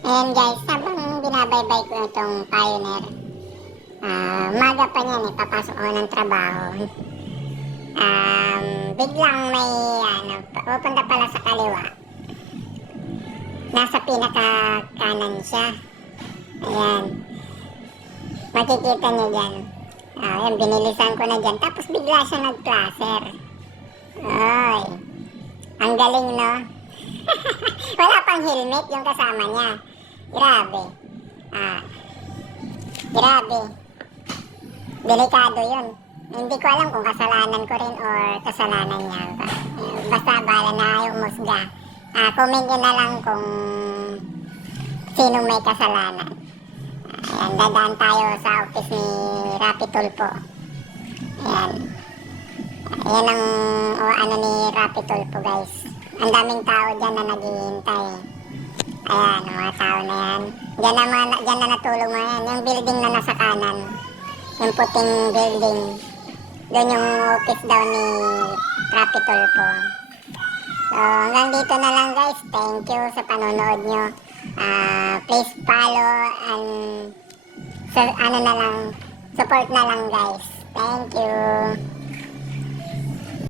Ayan guys, habang binabaybay ko itong Pioneer, umaga pa niyan eh, papasok ako ng trabaho. Biglang may, pupunta pala sa kaliwa. Nasa pinaka kanan siya. Ayan, makikita niyo dyan. Ayan, binilisan ko na dyan. Tapos bigla siya nag-placer. Ay, ang galing no? Wala pang helmet yung kasama niya. Grabe. Ah, grabe. Delikado yun. Hindi ko alam kung kasalanan ko rin or kasalanan niya. Basta bala na yung musga. Comment nyo na lang kung sinong may kasalanan. Ayan, dadaan tayo sa office ni Rapi Tulfo. Ayan. Ayan ang ano ni Rapi Tulfo guys. Ang daming tao dyan na naghihintay. Ayan, ang mga tao na yan. Dyan na natulog mo yan. Yung building na nasa kanan. Yung puting building. Doon yung office daw ni Rapi Tulfo. So, hanggang dito na lang guys. Thank you sa panonood nyo. Please follow and support na lang guys. Thank you.